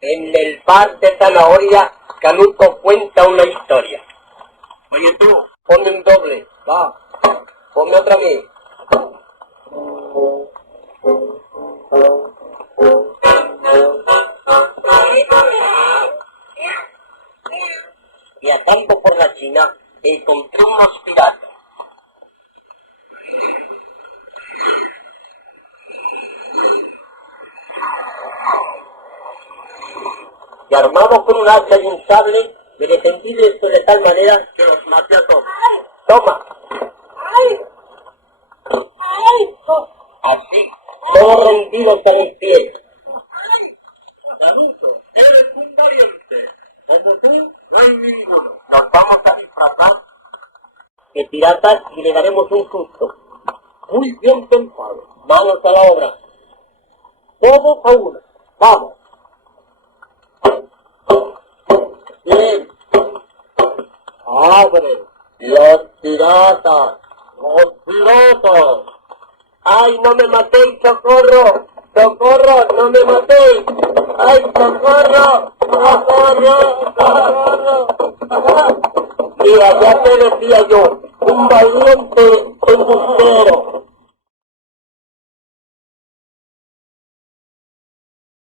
En el par de zanahoria, Canuto cuenta una historia. Oye tú, Ponme un doble. va. Ponme otra vez. Viajando por la China, encontré unos piratas. Y armados con un hacha y un sable, me defendí de esto de tal manera Que los maté a todos. toma, así, todos rendidos a mis pies. Canuto, eres un valiente. Como tú, no hay ninguno. Nos vamos a disfrazar de piratas y le daremos un susto. Muy bien pensado. Manos a la obra. Todos a una. Vamos. Bien. Abre. Los piratas. Los piratas. ¡Ay, no me matéis, socorro! ¡Socorro, no me matéis! ¡Ay, socorro! ¡Socorro! ¡Socorro! Mira, ya te decía yo, un valiente embustero.